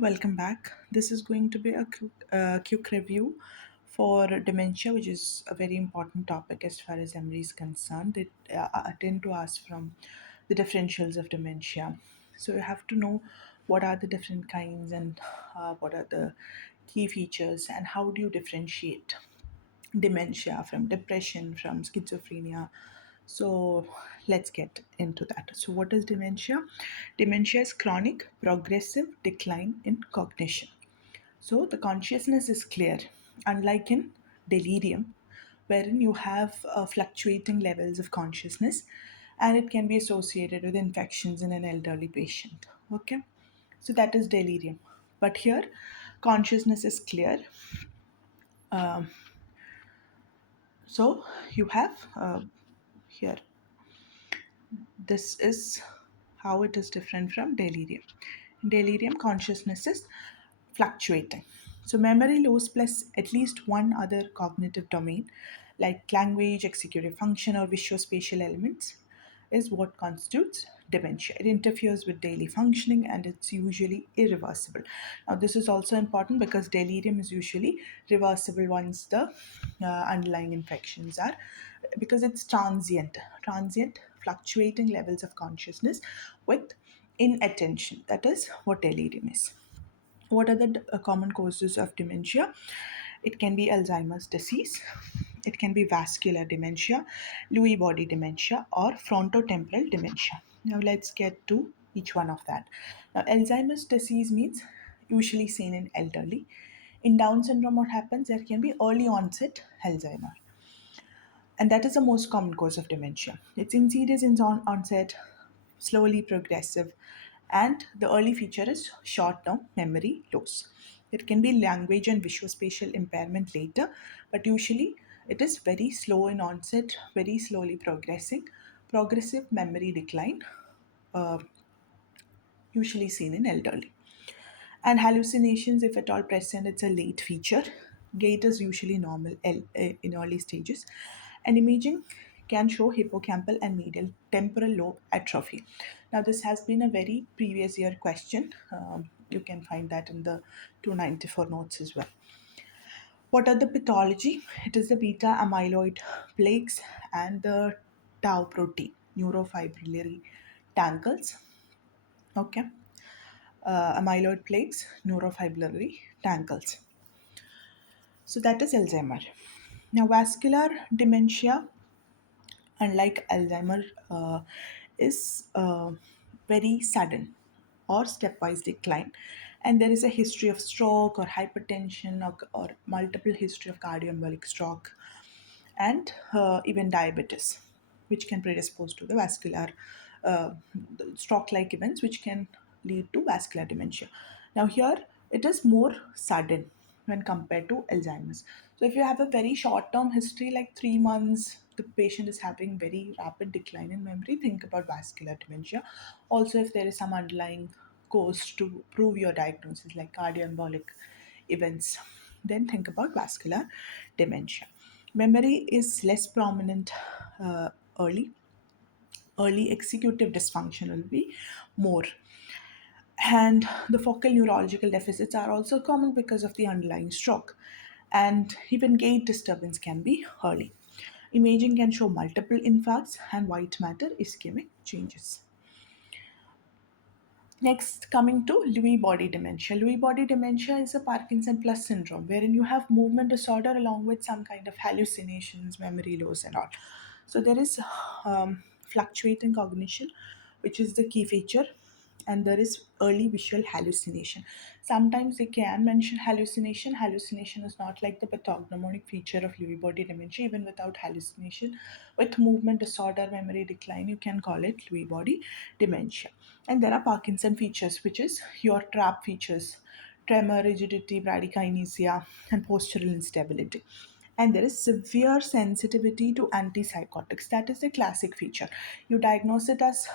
Welcome back. This is going to be a quick review for dementia, which is a very important topic as far as EMREE is concerned. They tend to ask from the differentials of dementia. So you have to know what are the different kinds and what are the key features and how do you differentiate dementia from depression, from schizophrenia. So let's get into that. So, what is dementia? Dementia is chronic progressive decline in cognition. So, the consciousness is clear, unlike in delirium, wherein you have fluctuating levels of consciousness and it can be associated with infections in an elderly patient. Okay, so that is delirium. But here, consciousness is clear. Um, so, you have here this is how it is different from delirium. In delirium, consciousness is fluctuating. So, memory loss plus at least one other cognitive domain, like language, executive function, or visuospatial elements, is what constitutes dementia. It interferes with daily functioning and it's usually irreversible. Now, this is also important because delirium is usually reversible once the underlying infections are, because it's transient, fluctuating levels of consciousness with inattention. That is what delirium is. What are the common causes of dementia? It can be Alzheimer's disease, it can be vascular dementia, Lewy body dementia, or frontotemporal dementia. Now, let's get to each one of that. Now, Alzheimer's disease means usually seen in elderly. In Down syndrome, what happens? There can be early onset Alzheimer, and that is the most common cause of dementia. It's insidious in onset, slowly progressive, and the early feature is short term memory loss. It can be language and visuospatial impairment later, but usually it is very slow in onset, very slowly progressing, progressive memory decline, uh, usually seen in elderly. And hallucinations, if at all present, it's a late feature. Gait is usually normal in early stages. And imaging can show hippocampal and medial temporal lobe atrophy. Now, this has been a very previous year question. You can find that in the 294 notes as well. What are the pathology? It is the beta amyloid plaques and the tau protein, neurofibrillary tangles. Okay, amyloid plaques, neurofibrillary tangles. So that is Alzheimer. Now, vascular dementia, unlike Alzheimer, is very sudden or stepwise decline, and there is a history of stroke or hypertension or multiple history of cardioembolic stroke and even diabetes, which can predispose to the vascular uh, stroke-like events, which can lead to vascular dementia. Now here it is more sudden when compared to Alzheimer's. So if you have a very short-term history, like 3 months, the patient is having very rapid decline in memory, think about vascular dementia. Also, if there is some underlying cause to prove your diagnosis, like cardioembolic events, then think about vascular dementia. Memory is less prominent uh, early. Early executive dysfunction will be more. And the focal neurological deficits are also common because of the underlying stroke. And even gait disturbance can be early. Imaging can show multiple infarcts and white matter ischemic changes. Next, coming to Lewy body dementia. Lewy body dementia is a Parkinson plus syndrome wherein you have movement disorder along with some kind of hallucinations, memory loss, and all. So there is fluctuating cognition, which is the key feature, and there is early visual hallucination. Sometimes they can mention hallucination. Hallucination is not like the pathognomonic feature of Lewy body dementia, even without hallucination. With movement disorder, memory decline, you can call it Lewy body dementia. And there are Parkinson features, which is your trap features, tremor, rigidity, bradykinesia, and postural instability. And there is severe sensitivity to antipsychotics. That is a classic feature. You diagnose it as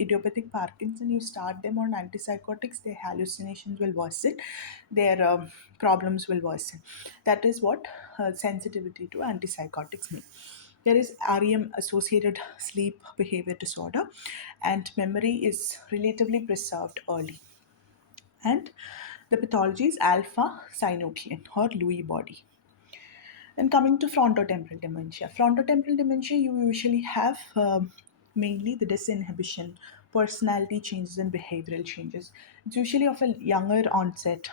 idiopathic Parkinson, you start them on antipsychotics, their hallucinations will worsen, their problems will worsen. That is what sensitivity to antipsychotics means. There is REM associated sleep behavior disorder, and memory is relatively preserved early. And the pathology is alpha synuclein or Lewy body. Then coming to frontotemporal dementia. Frontotemporal dementia, you usually have mainly the disinhibition, personality changes, and behavioral changes. It's usually of a younger onset.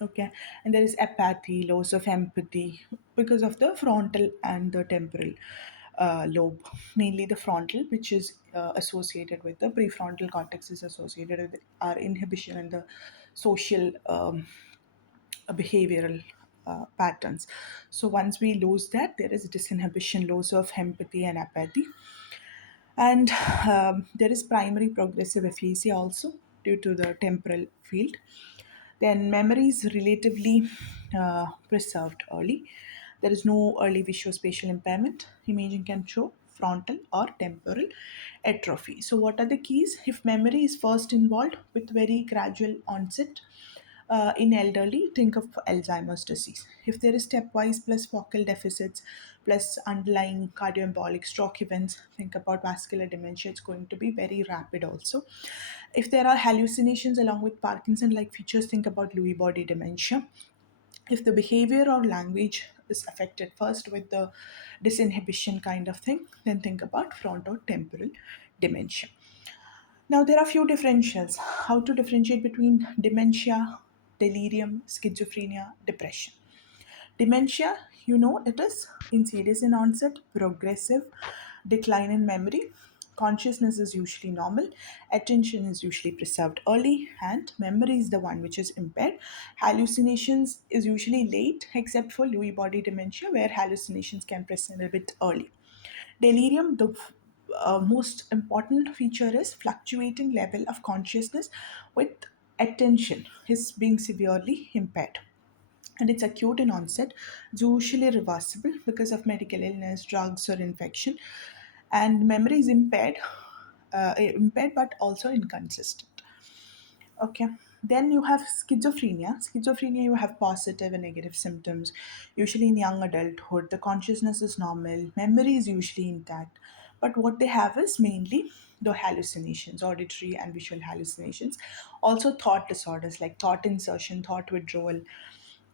Okay, and there is apathy, loss of empathy because of the frontal and the temporal lobe, mainly the frontal, which is associated with the prefrontal cortex, is associated with our inhibition and the social behavioral patterns. So once we lose that, there is disinhibition, loss of empathy and apathy. And there is primary progressive aphasia also due to the temporal field. Then memory is relatively preserved early. There is no early visuospatial impairment. Imaging can show frontal or temporal atrophy. So, what are the keys? If memory is first involved with very gradual onset, in elderly, think of Alzheimer's disease. If there is stepwise plus focal deficits plus underlying cardioembolic stroke events, think about vascular dementia. It's going to be very rapid also. If there are hallucinations along with Parkinson like features, think about Lewy body dementia. If the behavior or language is affected first with the disinhibition kind of thing, then think about frontotemporal dementia. Now, there are few differentials. How to differentiate between dementia, delirium, schizophrenia, depression. Dementia, it is insidious in onset, progressive, decline in memory. Consciousness is usually normal, attention is usually preserved early, and memory is the one which is impaired. Hallucinations is usually late, except for Lewy body dementia, where hallucinations can present a bit early. Delirium, the most important feature is fluctuating level of consciousness with attention is being severely impaired, and it's acute in onset. It's usually reversible because of medical illness, drugs, or infection. And memory is impaired but also inconsistent. Okay. Then you have schizophrenia. Schizophrenia, you have positive and negative symptoms. Usually in young adulthood, the consciousness is normal, memory is usually intact. But what they have is mainly the hallucinations, auditory and visual hallucinations. Also, thought disorders like thought insertion, thought withdrawal,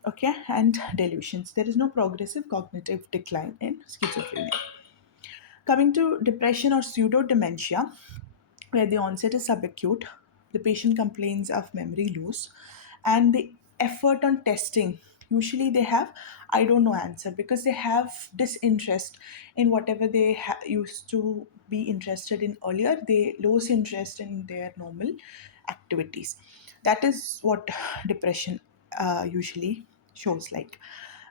okay, and delusions. There is no progressive cognitive decline in schizophrenia. Coming to depression or pseudo dementia, where the onset is subacute, the patient complains of memory loss, and the effort on testing, usually they have I don't know answer because they have disinterest in whatever they used to be interested in earlier. They lose interest in their normal activities. That is what depression usually shows like.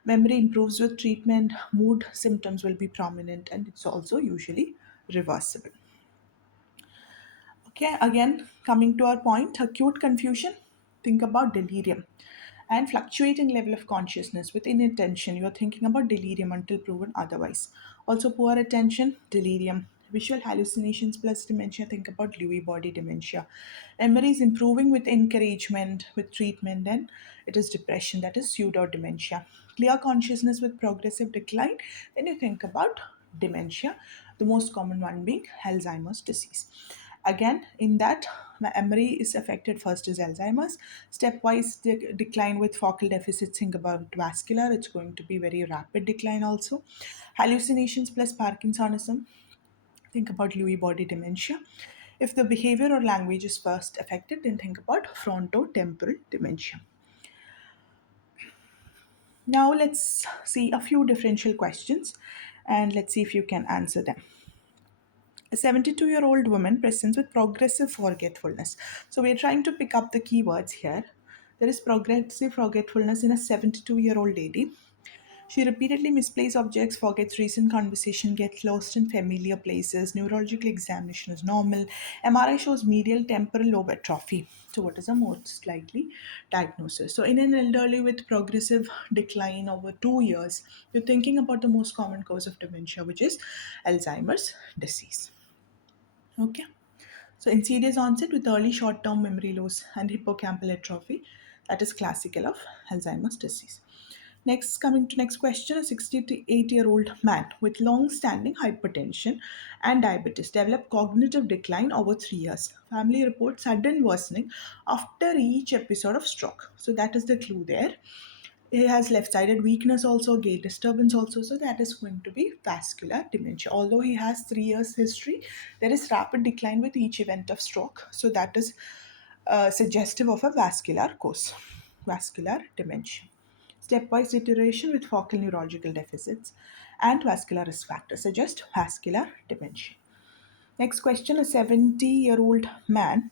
Memory improves with treatment, mood symptoms will be prominent, and it's also usually reversible. Okay, again, coming to our point, acute confusion, think about delirium and fluctuating level of consciousness with inattention. You're thinking about delirium until proven otherwise. Also, poor attention, delirium. Visual hallucinations plus dementia, think about Lewy body dementia. Memory is improving with encouragement, with treatment, and it is depression, that is pseudo dementia. Clear consciousness with progressive decline, then you think about dementia, the most common one being Alzheimer's disease. Again, in that, memory is affected first is Alzheimer's. Stepwise decline with focal deficits, think about vascular, it's going to be very rapid decline also. Hallucinations plus Parkinsonism, think about Lewy body dementia. If the behavior or language is first affected, then think about frontotemporal dementia. Now let's see a few differential questions and let's see if you can answer them. A 72-year-old woman presents with progressive forgetfulness. So we're trying to pick up the keywords here. There is progressive forgetfulness in a 72-year-old lady. She repeatedly misplaces objects, forgets recent conversation, gets lost in familiar places. Neurological examination is normal. MRI shows medial temporal lobe atrophy. So, what is the most likely diagnosis? So, in an elderly with progressive decline over 2 years, you're thinking about the most common cause of dementia, which is Alzheimer's disease. Okay. So, insidious onset with early short term memory loss and hippocampal atrophy, that is classical of Alzheimer's disease. Next, coming to next question, a 68-year-old man with long-standing hypertension and diabetes developed cognitive decline over 3 years. Family reports sudden worsening after each episode of stroke. So that is the clue there. He has left-sided weakness also, gait disturbance also. So that is going to be vascular dementia. Although he has 3 years history, there is rapid decline with each event of stroke. So that is suggestive of a vascular course, vascular dementia. Stepwise deterioration with focal neurological deficits and vascular risk factors suggest vascular dementia. Next question, a 70-year-old man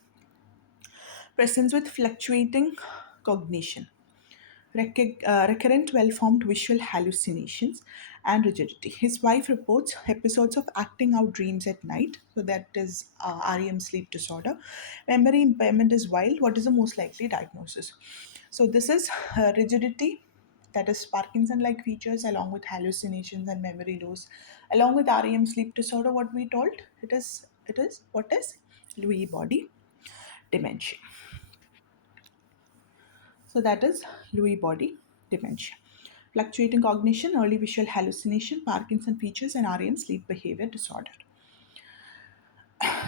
presents with fluctuating cognition, recurrent well formed visual hallucinations, and rigidity. His wife reports episodes of acting out dreams at night, so that is REM sleep disorder. Memory impairment is wild. What is the most likely diagnosis? So, this is rigidity, that is Parkinson like features, along with hallucinations and memory loss, along with REM sleep disorder. What we told it is what is Lewy body dementia. So that is Lewy body dementia. Fluctuating cognition, early visual hallucination, Parkinson features, and REM sleep behavior disorder.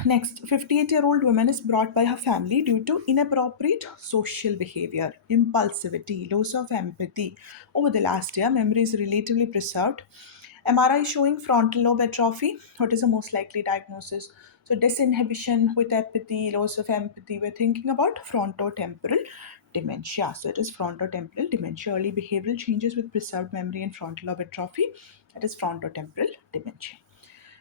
Next, 58-year-old woman is brought by her family due to inappropriate social behavior, impulsivity, loss of empathy. Over the last year, memory is relatively preserved. MRI showing frontal lobe atrophy. What is the most likely diagnosis? So, disinhibition with apathy, loss of empathy. We're thinking about frontotemporal dementia. So, it is frontotemporal dementia. Early behavioral changes with preserved memory and frontal lobe atrophy. That is frontotemporal dementia.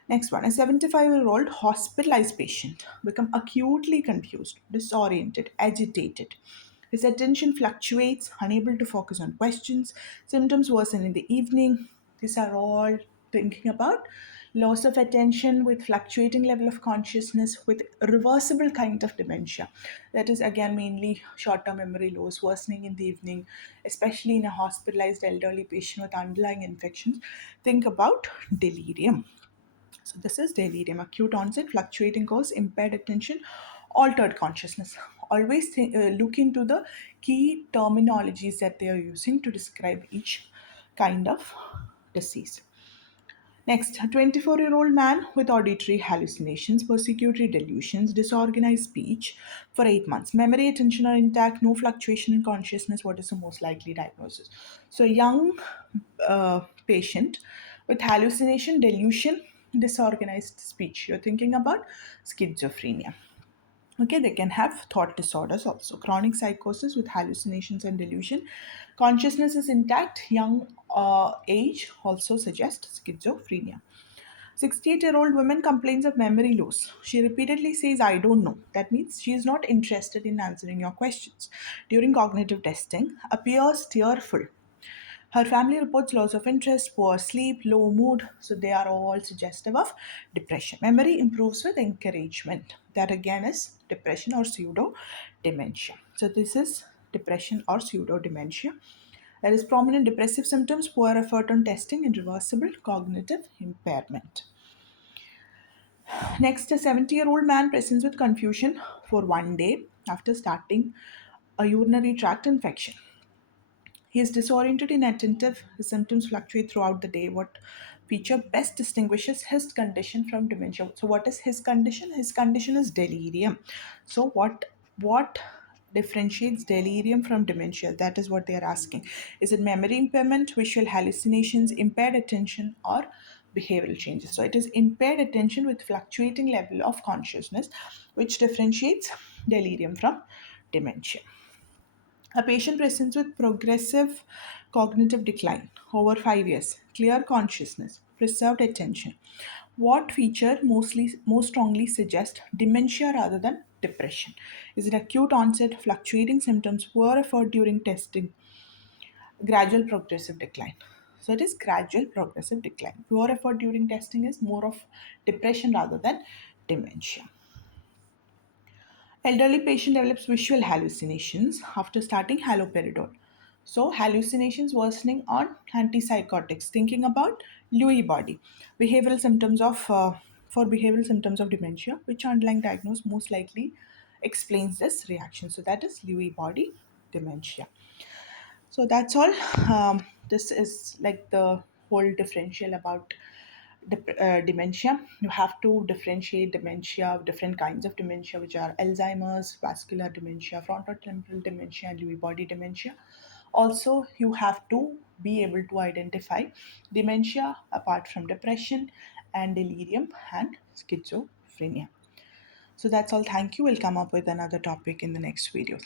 Next one, a 75-year-old hospitalized patient become acutely confused, disoriented, agitated. His attention fluctuates, unable to focus on questions, symptoms worsen in the evening. These are all thinking about loss of attention with fluctuating level of consciousness with reversible kind of dementia. That is again mainly short-term memory loss, worsening in the evening, especially in a hospitalized elderly patient with underlying infections. Think about delirium. So this is delirium, acute onset, fluctuating course, impaired attention, altered consciousness. Always look into the key terminologies that they are using to describe each kind of disease. Next, a 24-year-old man with auditory hallucinations, persecutory delusions, disorganized speech for 8 months. Memory, attention are intact, no fluctuation in consciousness. What is the most likely diagnosis? So, young patient with hallucination, delusion, disorganized speech. You're thinking about schizophrenia. Okay, they can have thought disorders also. Chronic psychosis with hallucinations and delusion. Consciousness is intact. Young age also suggests schizophrenia. 68-year-old woman complains of memory loss. She repeatedly says, I don't know. That means she is not interested in answering your questions. During cognitive testing, appears tearful. Her family reports loss of interest, poor sleep, low mood, so they are all suggestive of depression. Memory improves with encouragement. That again is depression or pseudo dementia. So, this is depression or pseudo dementia. There is prominent depressive symptoms, poor effort on testing, and reversible cognitive impairment. Next, a 70-year-old man presents with confusion for one day after starting a urinary tract infection. He is disoriented, inattentive. His symptoms fluctuate throughout the day. What feature best distinguishes his condition from dementia? So, what is his condition? His condition is delirium. So, what differentiates delirium from dementia? That is what they are asking. Is it memory impairment, visual hallucinations, impaired attention, or behavioral changes? So, it is impaired attention with fluctuating level of consciousness, which differentiates delirium from dementia. A patient presents with progressive cognitive decline over 5 years, clear consciousness, preserved attention. What feature most strongly suggests dementia rather than depression? Is it acute onset, fluctuating symptoms, poor effort during testing, gradual progressive decline? So it is gradual progressive decline. Poor effort during testing is more of depression rather than dementia. Elderly patient develops visual hallucinations after starting haloperidol. So, hallucinations worsening on antipsychotics. Thinking about Lewy body, behavioral symptoms of for behavioral symptoms of dementia, which underlying diagnosis most likely explains this reaction. So that is Lewy body dementia. So that's all. This is like the whole differential about dementia. You have to differentiate dementia, different kinds of dementia, which are Alzheimer's, vascular dementia, frontotemporal dementia, and Lewy body dementia. Also, you have to be able to identify dementia apart from depression and delirium and schizophrenia. So that's all. Thank you. We'll come up with another topic in the next video.